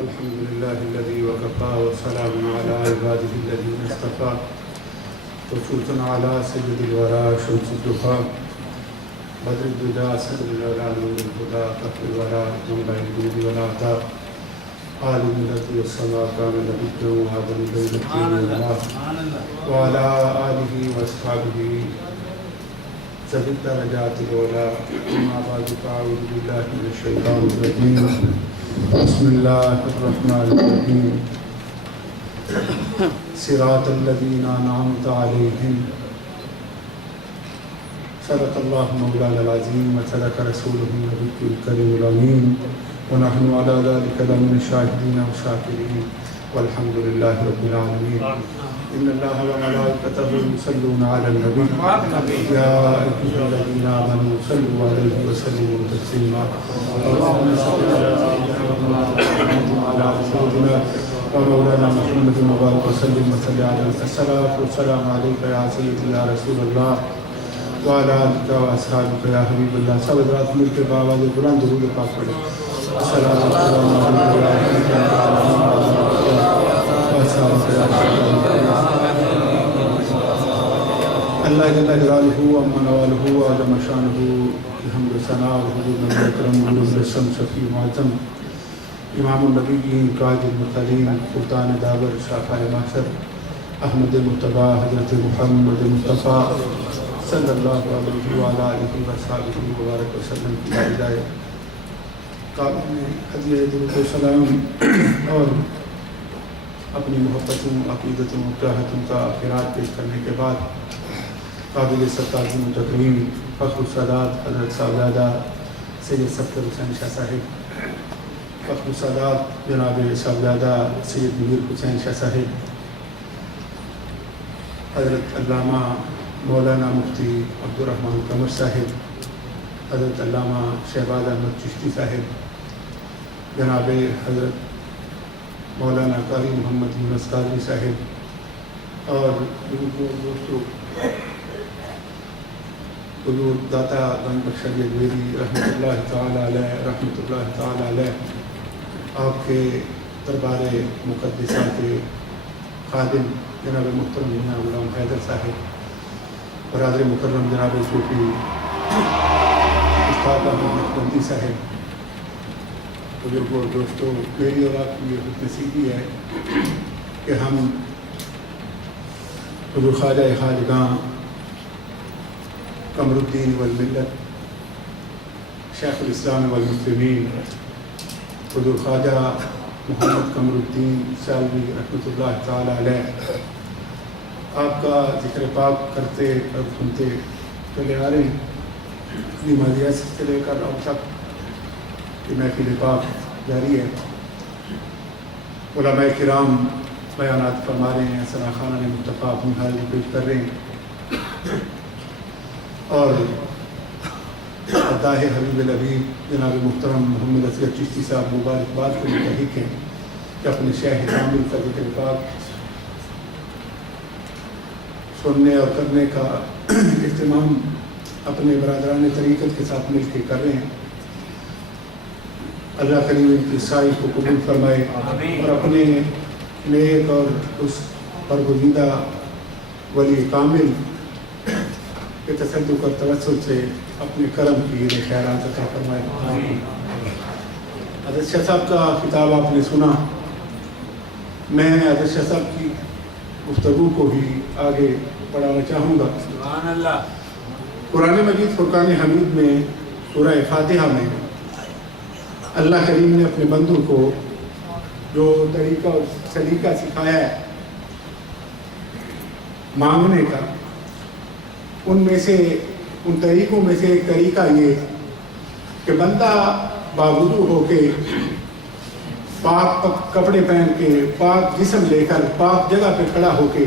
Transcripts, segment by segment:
الحمد لله الذي وكفى وسلام على عباده الذين اصطفى وصوت على سيد الورى شمس الضحى بدر الدجى صدر العلا نور الهدى فخر الورى منبع الجود والعطاء عالم الارض والسماء كامل ذكره وهذا بين الدين والله وعلى آله واصحابه ذوي الدرجات العلى أما بعد فأعوذ بالله من الشيطان الرجيم بسم الله الرحمن الرحيم صراط الذين أنعمت عليهم صدق الله مولانا العظيم وصدق رسوله النبي الكريم الأمين ونحن على ذلك لمن الشاهدين والشاكرين والحمد لله رب العالمين إن الله وملائكته يصلون على النبي يا أيها الذين آمنوا صلوا عليه وسلموا تسليما اللهم صل على سيدنا ومولانا محمد وبارك وسلم وصل عليه الصلاة والسلام عليك يا سيدي يا رسول الله وعلى آلك وأصحابك يا حبيب الله سب حضرات مل کے باوجود بلند درود پاک پڑھیں السلام علیکم اللہ جل جلالہ ومن والہ وعظم شانہ الحمد ثناء وحضور نبی اکرم الرسم شفیع معظم امام النبیین قائد المرسلین سلطان داور شافع محشر احمد مجتبی حضرت محمد مصطفیٰ صلی اللہ علیہ وآلہ وصحبہ وبارک وسلم کی ہدایت قابل میں ہدیہ درود و سلام اور اپنی محبتوں عقیدتوں چاہتوں کا خیرات پیش کرنے کے بعد قابل تعظیم و تکریم فخر السادات حضرت صاحبزادہ سید صفدر حسین شاہ صاحب فخر السادات جناب صاحبزادہ سید میر حسین شاہ صاحب حضرت علامہ مولانا مفتی عبدالرحمن قمر صاحب حضرت علامہ شہباز احمد چشتی صاحب جناب حضرت مولانا قاری محمد یونس قادری صاحب اور دوستوں حضور داتا گنج بخش اجمیری رحمۃ اللہ تعالیٰ علیہ آپ کے دربار مقدسہ کے خادم جناب محترم میاں غلام حیدر صاحب برادر مکرم جناب صوفی استاد احمد نقشبندی صاحب بزرگوں دوستوں میری اور آپ کی یہ خوش نصیبی ہے کہ ہم حضور خواجہ خواجگاں قمر الدین والملت شیخ الاسلام والمسلمین حضور خواجہ محمد قمر الدین سالوی رحمۃ اللہ تعالیٰ علیہ آپ کا ذکر پاک کرتے اور سنتے چلے آ رہے ہیں مادیہ سے لے کر اب تک کہ محفل پاک جاری ہے علماء کرام بیانات فرما رہے ہیں ثنا خانہ مصطفیٰ اپنی حاضری پیش کر رہے ہیں اور داہ حبیب الحبیب جناب محترم محمد اصغر چشتی صاحب مبارکباد کے متحق ہیں کہ اپنے شیخ کامل کا ذکر پاک سننے اور کرنے کا اہتمام اپنے برادران طریقت کے ساتھ مل کے کر رہے ہیں اللہ کریم ان کی سائی کو قبول فرمائے اور اپنے نیک اور اس برگزیدہ ولی کامل کے تصدق اور توسل سے اپنے کرم کی خیرات عطا فرمائے حضرت شاہ صاحب کا خطاب آپ نے سنا میں حضرت شاہ صاحب کی گفتگو کو ہی آگے بڑھانا چاہوں گا سبحان اللہ قرآن مجید فرقان حمید میں سورہ فاتحہ میں اللہ کریم نے اپنے بندوں کو جو طریقہ اور سلیقہ سکھایا ہے مانگنے کا ان میں سے ان طریقوں میں سے ایک طریقہ یہ کہ بندہ باوضو ہو کے پاک کپڑے پہن کے پاک جسم لے کر پاک جگہ پہ کھڑا ہو کے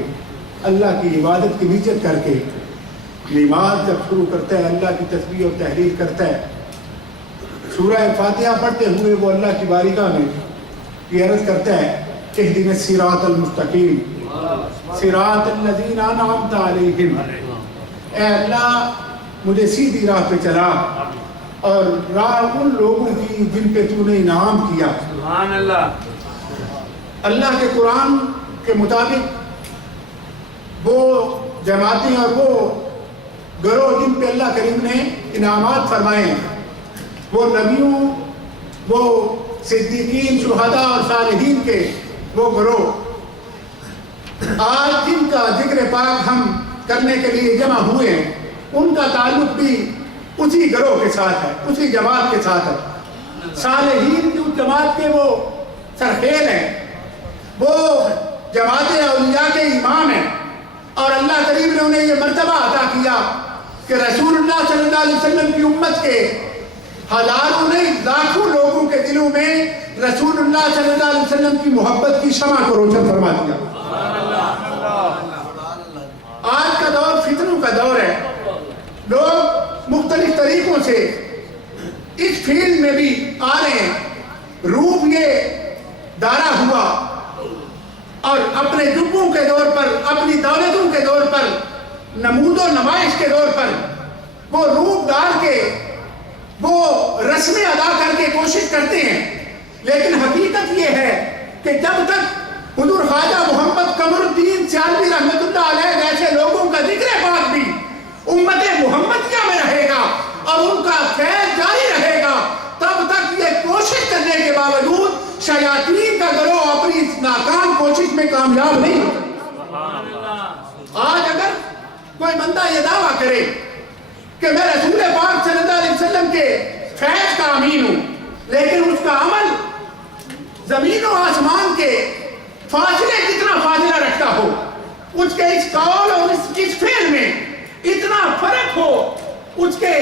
اللہ کی عبادت کی نیت کر کے نماز جب شروع کرتا ہے اللہ کی تسبیح اور تحلیل کرتا ہے سورہ فاتحہ پڑھتے ہوئے وہ اللہ کی بارگاہ میں یہ عرض کرتا ہے اہدنا الصراط المستقیم صراط الذین انعمت علیہم اے اللہ مجھے سیدھی راہ پہ چلا اور راہ ان لوگوں کی جن پہ تو نے انعام کیا. سبحان اللہ. اللہ کے قرآن کے مطابق وہ جماعتیں اور وہ گروہ جن پہ اللہ کریم نے انعامات فرمائے ہیں، وہ نبیوں، وہ صدیقین، شہداء اور صالحین کے وہ گروہ، آج جن کا ذکر پاک ہم کرنے کے لیے جمع ہوئے ہیں، ان کا تعلق بھی اسی گروہ کے ساتھ ہے، اسی جماعت کے ساتھ ہے۔ صالحین کی اس جماعت کے وہ سرخیل ہیں، وہ جماعت اولیاء کے امام ہیں، اور اللہ کریم نے انہیں یہ مرتبہ عطا کیا کہ رسول اللہ صلی اللہ علیہ وسلم کی امت کے ہزاروں نہیں لاکھوں لوگوں کے دلوں میں رسول اللہ صلی اللہ علیہ وسلم کی محبت کی شمع کو روشن فرما دیا۔ آج کا دور فتنوں کا دور ہے، لوگ مختلف طریقوں سے اس فیلڈ میں بھی آ رہے ہیں۔ روم یہ دارا ہوا اور اپنے جبوں کے دور پر، اپنی دولتوں کے دور پر، نمود و نمائش کے دور پر وہ روپ ڈال کے وہ رسمیں ادا کر کے کوشش کرتے ہیں، لیکن حقیقت یہ ہے کہ جب تک حضور خواجہ محمد قمر الدین سیالوی رحمۃ اللہ علیہ جیسے لوگوں کا ذکر پاک بھی امت محمدیہ میں رہے گا اور ان کا فیض جاری رہے گا، تب تک یہ کوشش کرنے کے باوجود شیاطین کا گروہ اپنی اس ناکام کوشش میں کامیاب نہیں ہوتا۔ آج اگر کوئی بندہ یہ دعویٰ کرے کہ میں رسول پاک صلی اللہ علیہ وسلم کے فیض کا امین ہوں، لیکن اس کا عمل زمین و آسمان کے فاصلے جتنا فاصلہ رکھتا ہو، اس کے اس قول اور اس فعل میں اتنا فرق ہو، اس کے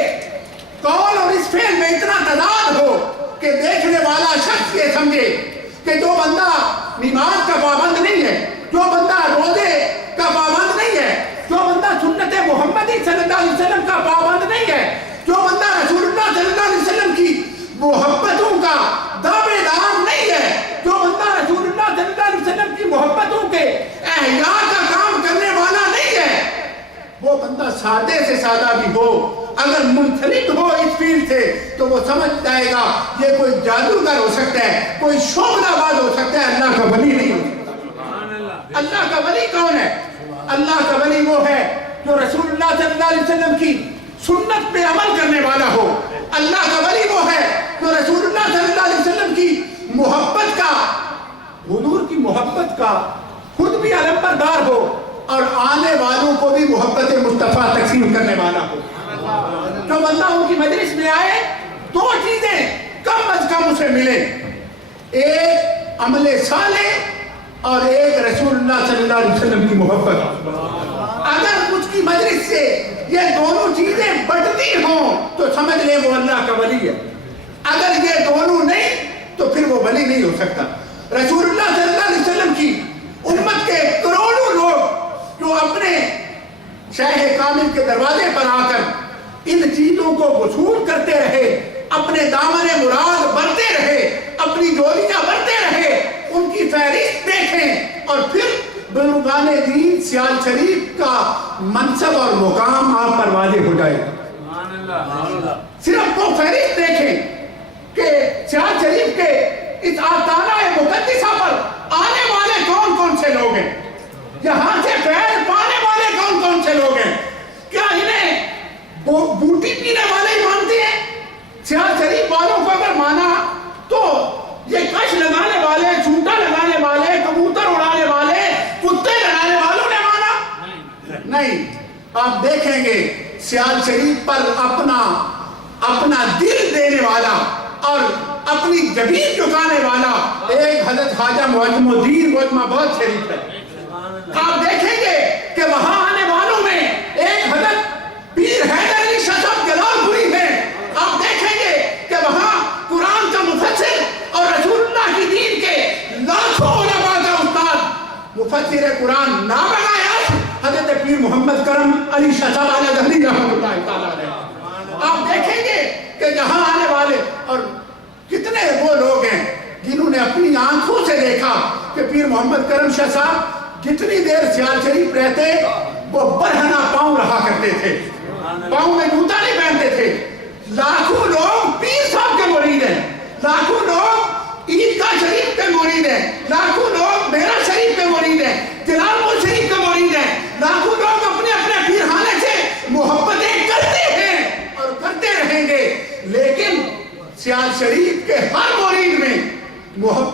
قول اور اس فعل میں اتنا تضاد ہو کہ دیکھنے والا شخص یہ سمجھے کہ جو بندہ نماز کا پابند نہیں ہے، جو بندہ روزے کا پابند نہیں ہے، جو بندہ سنت محمدی صلی اللہ علیہ وسلم کا پابند نہیں ہے، جو بندہ رسول اللہ صلی اللہ علیہ وسلم کی محبتوں کا دعوے دار نہیں ہے، جو بندہ رسول اللہ صلی اللہ علیہ وسلم کی محبتوں کے احیاء کا کام کرنے والا نہیں ہے، وہ بندہ سادے سے سادہ بھی ہو، اگر منفرد ہو اس فیلڈ سے تو وہ سمجھ جائے گا یہ کوئی جادوگر ہو سکتا ہے، کوئی شعبہ باز ہو سکتا ہے، اللہ کا ولی نہیں ہو سکتا۔ اللہ کا ولی کون ہے؟ اللہ کا ولی وہ ہے جو رسول اللہ صلی اللہ علیہ وسلم کی سنت پہ عمل کرنے والا ہو۔ اللہ کا ولی وہ ہے جو رسول اللہ صلی اللہ علیہ وسلم کی محبت کا، حضور کی محبت کا خود بھی علمبردار ہو اور آنے والوں کو بھی محبت مصطفیٰ تقسیم کرنے والا ہو۔ جو بندہ ان کی مجلس میں آئے، دو چیزیں کم از کم اسے ملے، ایک عمل صالح اور ایک رسول اللہ صلی اللہ علیہ وسلم کی محبت۔ اگر اس کی مجلس سے یہ دونوں چیزیں بڑھتی ہوں تو سمجھ لیں وہ اللہ کا ولی ہے، اگر یہ دونوں نہیں تو پھر وہ ولی نہیں ہو سکتا۔ رسول اللہ صلی اللہ علیہ وسلم کی امت کے کروڑوں لوگ جو اپنے شیخ کامل کے دروازے پر آ کر ان چیزوں کو وصول کرتے رہے، اپنے دامن مراد بھرتے رہے، اپنی جولیاں بھرتے رہے، ان کی فہرست دیکھیں اور پھر بزرگان دین سیال شریف کا منصب اور مقام آپ پر واضح ہو جائے گا۔ صرف وہ فہرست دیکھیں کہ سیال شریف کے اس آستانہ مقدسہ پر آنے والے کون کون سے لوگ ہیں، یہاں سے فیض پانے والے کون کون سے لوگ ہیں، کیا انہیں بوٹی پینے والے ہی مانتے ہیں؟ سیال شریف والوں کو اگر مانا تو یہ کش لگانے والے، چھوٹا لگانے والے، کبوتر اڑانے والے، کتے لگانے والوں نے مانا؟ نہیں۔ آپ دیکھیں گے سیال شریف پر اپنا دل دینے والا اور اپنی جبین جھکانے والا ایک حضرت خواجہ معظم الدین معظم آباد شریف ہے۔ آپ دیکھیں گے کہ وہاں آنے والوں میں ایک حضرت پیر حیدر علی شاہ صاحب جلال پوری ہے۔ آپ دیکھیں گے کہ وہاں قرآن کا مفسر اور رسول اللہ کی دین کے لاکھوں علماء کا استاد مفسر قرآن نابغہ حضرت پیر محمد کرم علی شاہ صاحب علیہ دہلی رحمۃ اللہ تعالیٰ علیہ۔ آپ دیکھیں گے کہ جہاں آنے والے اور کتنے وہ لوگ ہیں جنہوں نے اپنی آنکھوں سے دیکھا کہ پیر محمد کرم شاہ صاحب جتنی دیر سیال شریف رہتے وہ برہنہ پاؤں رہا کرتے تھے، پاؤں میں جوتا نہیں پہنتے تھے۔ لاکھوں لوگ پیر صاحب کے مرید ہیں، لاکھوں لوگ عیدگاہ شریف کے مرید ہیں، لاکھوں لوگ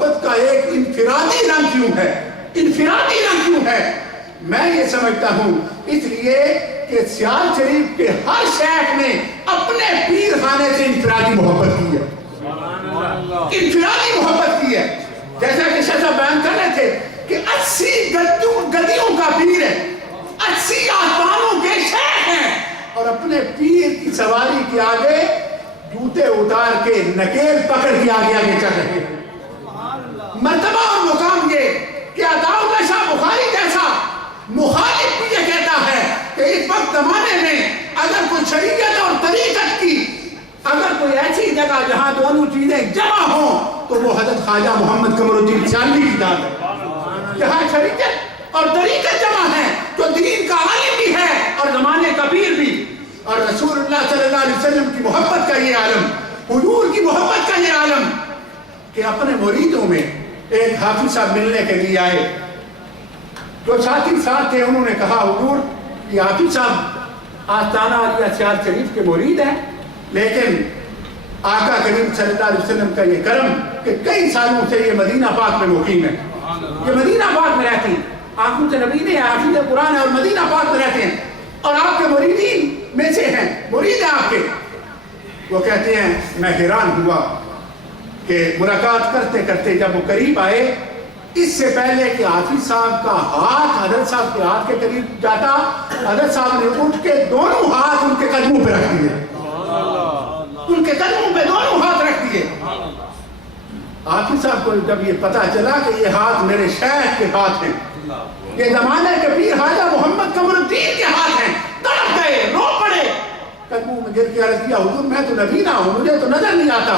محبت کا ایک انفرادی رنگ کیوں ہے؟ انفرادی رنگ کیوں ہے؟ میں یہ سمجھتا ہوں اس لیے کہ سیال شریف کے ہر شیخ نے اپنے پیر خانے سے انفرادی محبت کی ہے، انفرادی محبت کی ہے۔ جیسا کہ شیخ صاحب بیان کر رہے تھے کہ 80 گدیوں کا پیر ہے، 80 آستانوں کے شیخ ہیں، اور اپنے پیر کی سواری کے آگے جوتے اتار کے نکیل پکڑ کے آگے آگے چل رہے ہیں۔ مرتبہ اور مقام یہ کہ عطاءاللہ شاہ بخاری جیسا مخالف بھی یہ کہتا ہے کہ اس وقت زمانے میں اگر کوئی شریعت اور طریقت کی اگر کوئی ایسی جگہ جہاں دونوں چیزیں جمع ہوں تو وہ حضرت خواجہ محمد قمر الدین سیالوی کی ذات ہے، جہاں شریعت اور طریقت جمع ہے، جو دین کا عالم بھی ہے اور زمانے کا پیر بھی، اور رسول اللہ صلی اللہ علیہ وسلم کی محبت کا یہ عالم، حضور کی محبت کا یہ عالم کہ اپنے مریدوں میں ایک حافظ صاحب ملنے کے لیے آئے، جو ساتھی ساتھ تھے، انہوں نے کہا حضور یہ حافظ صاحب آستانہ عالیہ سیال شریف کے مرید ہیں، لیکن آقا کریم صلی اللہ علیہ وسلم کا یہ کرم کہ کئی سالوں سے یہ مدینہ پاک میں مقیم ہے، یہ مدینہ پاک میں رہتی ہیں، آنکھوں سے نبی نے حافظ قرآن ہے اور مدینہ پاک میں رہتے ہیں اور آپ کے مریدین میں سے ہیں، مرید ہیں آپ کے۔ وہ کہتے ہیں میں حیران ہوا کہ ملاقات کرتے کرتے جب وہ قریب آئے، اس سے پہلے کہ حافظ صاحب کا ہاتھ حضرت صاحب کے ہاتھ کے قریب جاتا، حضرت صاحب نے اٹھ کے دونوں ہاتھ ان کے قدموں پہ رکھ دیے، ان کے قدموں پہ دونوں ہاتھ رکھ دیے۔ حافظ صاحب کو جب یہ پتا چلا کہ یہ ہاتھ میرے شیخ کے ہاتھ ہیں، یہ زمانے کے پیر خواجہ محمد قمر الدین کے ہاتھ ہیں، تڑپ گئے، رو پڑے، قدموں میں گر کے عرض کیا حضور میں تو نبی نہ ہوں، مجھے تو نظر نہیں آتا،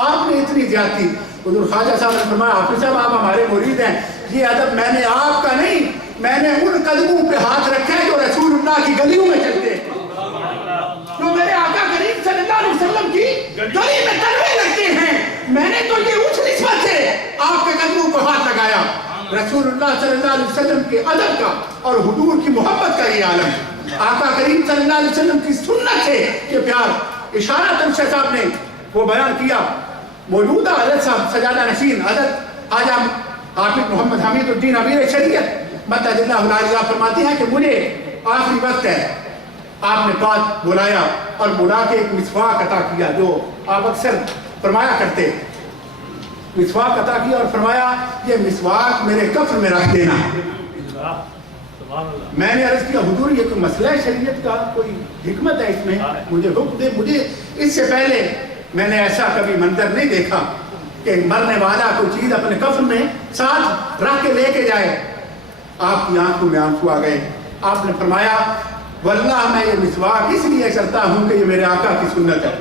آپ نے اتنی زیادتی۔ حضور خواجہ صاحب نے فرمایا حافظ صاحب آپ ہمارے مرید ہیں، یہ ادب میں نے آپ کا نہیں، میں نے ان قدموں پہ ہاتھ رکھا ہے جو رسول اللہ کی گلیوں میں چلتے ہیں، جو میرے آقا کریم صلی اللہ علیہ وسلم کی گلی میں تلوے لگتے ہیں، میں نے تو یہ اونچ نسبت سے آپ کے قدموں کو ہاتھ لگایا۔ رسول اللہ صلی اللہ علیہ وسلم کے ادب کا اور حضور کی محبت کا یہ عالم ہے، آقا کریم صلی اللہ علیہ وسلم کی سنت سے یہ پیار۔ اشارہ تنشہ صاحب نے وہ بیان کیا، موجودہ حضرت صاحب سجادہ نشین حضرت حاجہ حافظ محمد حمید الدین امیر شریعت مدد اللہ علیہ فرماتے ہیں کہ مجھے آخری وقت ہے، آپ نے بات بلایا اور بلا کے ایک مسواک عطا کیا جو آپ اکثر فرمایا کرتے، مسواک عطا کیا اور فرمایا یہ مسواک میرے کفن میں رکھ دینا۔ میں نے عرض کیا حضور یہ کوئی مسئلہ ہے شریعت کا، کوئی حکمت ہے اس میں، مجھے حکم دے، مجھے اس سے پہلے میں نے ایسا کبھی منظر نہیں دیکھا کہ مرنے والا کوئی چیز اپنے کفن میں ساتھ رکھ کے لے کے جائے۔ آپ کی آنکھوں میں آنسو آ گئے، آپ نے فرمایا واللہ میں یہ مسواک اس لیے کرتا ہوں کہ یہ میرے آقا کی سنت ہے،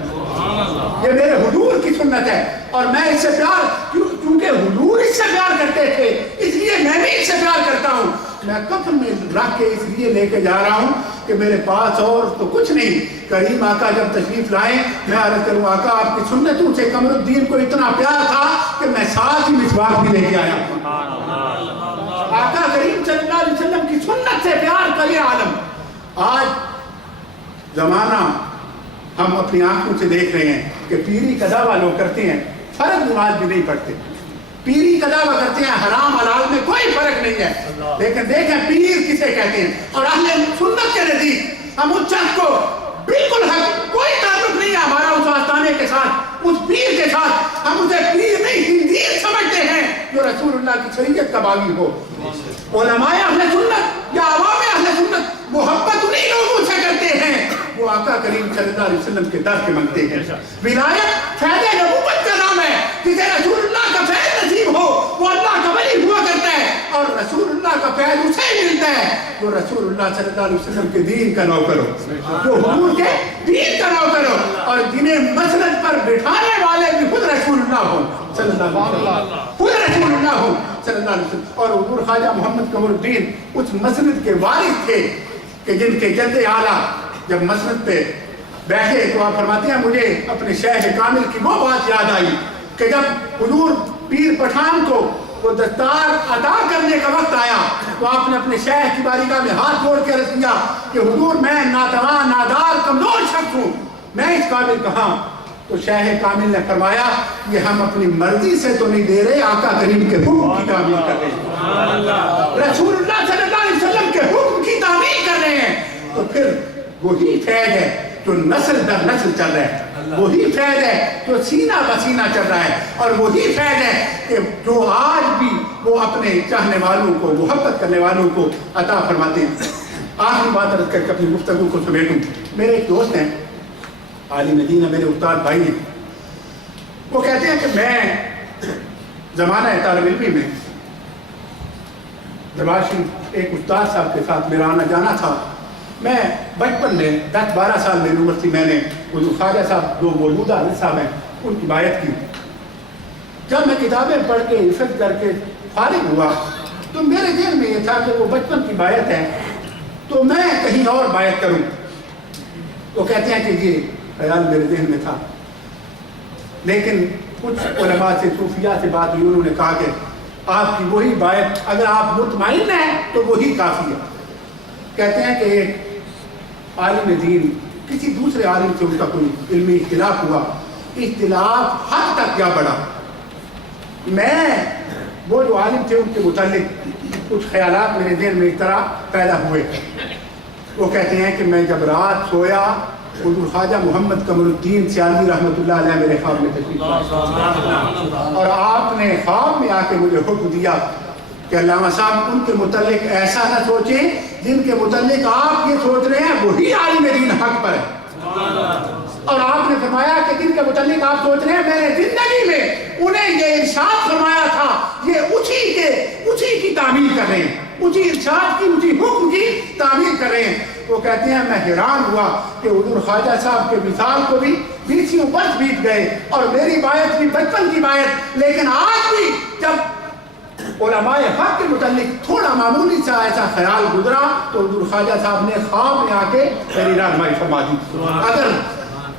یہ میرے حضور کی سنت ہے، اور میں اس سے پیار کیونکہ حضور اس سے پیار کرتے تھے اس لیے میں بھی اس سے پیار کرتا ہوں، میں کفن میں رکھ کے اس لیے لے کے جا رہا ہوں کہ میرے پاس اور تو کچھ نہیں۔ کریم آقا جب تشریف لائیں میں عرض کروں آقا آپ کی سنتوں سے قمر الدین کو اتنا پیار تھا کہ میں ساتھ ہی مسواک بھی لے کے آیا۔ آقا کریم صلی اللہ علیہ وسلم کی سنت سے پیار کا یہ عالم۔ آج زمانہ ہم اپنی آنکھوں سے دیکھ رہے ہیں کہ پیری کا دعویٰ لوگ کرتے ہیں، فرض نماز بھی نہیں پڑھتے، پیری کا دعویٰ کرتے ہیں، حرام حلال میں کوئی فرق نہیں ہے، لیکن دیکھیں پیر کسے کہتے ہیں، اور اہل سنت کے نزدیک ہم اس شخص کو بالکل کوئی تعلق نہیں ہے ہمارا اس آستانے کے ساتھ، اس پیر کے ساتھ، ہم اسے پیر نہیں خنزیر سمجھتے ہیں جو رسول اللہ کی شریعت کا باغی ہو۔ علماء اہل سنت یا عوام اہل سنت محبت انہی لوگوں سے کرتے ہیں وہ آقا کریم صلی اللہ علیہ وسلم کے در کے منگتے ہیں۔ ولایت فیض نبوت کا نام ہے، جسے رسول اللہ کا فیض نصیب ہو وہ اللہ کا ولی ہوا کرتا ہے، اور رسول اللہ کا فیض اسے ملتا ہے جو رسول اللہ صلی اللہ علیہ وسلم کے دین کا نوکر ہو، جو حضور کے دین کا نوکر ہو، اور جنہیں مسند پر بٹھانے والے بھی خود رسول اللہ ہو صلی اللہ علیہ وسلم، خود رسول اللہ ہو صلی اللہ علیہ وسلم۔ اور حضور خواجہ محمد قمر الدین اس مسند کے وارث تھے کہ جن کے جد اعلیٰ جب مسند پہ بیٹھے تو آپ فرماتے ہیں مجھے اپنے شیخ کامل کی وہ بات یاد آئی کہ جب حضور پیر پٹھان کو وہ دستار عطا کرنے کا وقت آیا تو آپ نے اپنے شیخ کی بارگاہ میں ہاتھ جوڑ کے عرض کیا کہ حضور میں ناتواں نادار کمزور شخص ہوں، میں اس قابل کہاں تو شیخ کامل نے فرمایا یہ ہم اپنی مرضی سے تو نہیں دے رہے، آقا کریم کے حکم کی تعمیل کر رہے ہیں، رسول اللہ صلی اللہ علیہ وسلم کے حکم کی تعمیل کر رہے ہیں۔ تو پھر وہی فیض ہے جو نسل در نسل چل رہا ہے، وہی فیض ہے جو سینہ بسینہ چل رہا ہے، اور وہی فیض ہے کہ جو آج بھی وہ اپنے چاہنے والوں کو، محبت کرنے والوں کو عطا فرماتے ہیں۔ آخری بات عرض کر کے اپنی گفتگو کو سمیٹوں، میرے ایک دوست ہیں عالم دین ہے، میرے استاد بھائی ہیں، وہ کہتے ہیں کہ میں زمانہ طالب علمی میں دربار شریف ایک استاد صاحب کے ساتھ میرا آنا جانا تھا، میں بچپن میں 10-12 سال میری عمر تھی، میں نے حضور خواجہ صاحب جو موجودہ حضرت صاحب ہیں ان کی بیعت کی۔ جب میں کتابیں پڑھ کے حفظ کر کے فارغ ہوا تو میرے ذہن میں یہ تھا کہ وہ بچپن کی بیعت ہے تو میں کہیں اور بیعت کروں۔ تو کہتے ہیں کہ یہ خیال میرے ذہن میں تھا، لیکن کچھ علماء سے، صوفیاء سے بات ہوئی، انہوں نے کہا کہ آپ کی وہی بیعت اگر آپ مطمئن ہیں تو وہی کافی ہے۔ کہتے ہیں کہ ایک عالم دین کسی دوسرے عالم سے ان کا کوئی علمی اختلاف ہوا، اختلاف حد تک کیا بڑھا، میں وہ جو عالم تھے ان کے متعلق کچھ خیالات میرے ذہن میں اس طرح پیدا ہوئے۔ وہ کہتے ہیں کہ میں جب رات سویا حضور خواجہ محمد قمر الدین سیالوی رحمۃ اللہ علیہ میرے خواب میں تشریف لائے، اور آپ نے خواب میں آ کے مجھے حکم دیا کہ علامہ صاحب ان کے متعلق ایسا نہ سوچیں جن کے متعلق آپ یہ سوچ رہے ہیں وہی عالم دین حق پر ہے۔ اور آپ نے فرمایا کہ جن کے متعلق آپ سوچ رہے ہیں میں نے زندگی میں انہیں یہ ارشاد فرمایا تھا، یہ اسی کی تعمیل کر رہے ہیں، اسی ارشاد کی، اسی حکم کی تعمیل کر رہے ہیں۔ وہ کہتے ہیں میں حیران ہوا کہ حضور خواجہ صاحب کے مثال کو بھی 20 برس بیت گئے اور میری بیعت بھی بچپن کی بیعت، لیکن آج بھی جب علماء حق کے متعلق تھوڑا معمولی سا ایسا خیال گزرا تو حضور خواجہ صاحب نے خواب میں آ کے میری رہنمائی فرما دی۔ اگر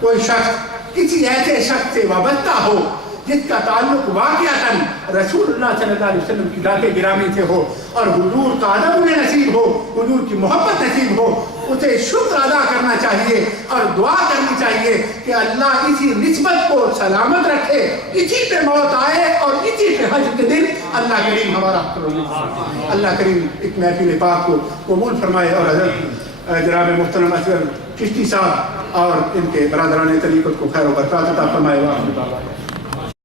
کوئی شخص کسی ایسے شخص سے وابستہ ہو جس کا تعلق واقعتاً رسول اللہ صلی اللہ علیہ وسلم کی ذات گرامی سے ہو اور حضور کا ادب انہیں نصیب ہو، حضور کی محبت نصیب ہو، اسے شکر ادا کرنا چاہیے اور دعا کرنی چاہیے کہ اللہ اسی نسبت کو سلامت رکھے، اسی پہ موت آئے اور اسی پہ حج کے دن اللہ کریم ہمارا اللہ کریم ایک محفل پاک کو قبول فرمائے اور حضرت جناب محترم اصغر چشتی صاحب اور ان کے برادران طریقت کو خیر و برکات عطا فرمائے۔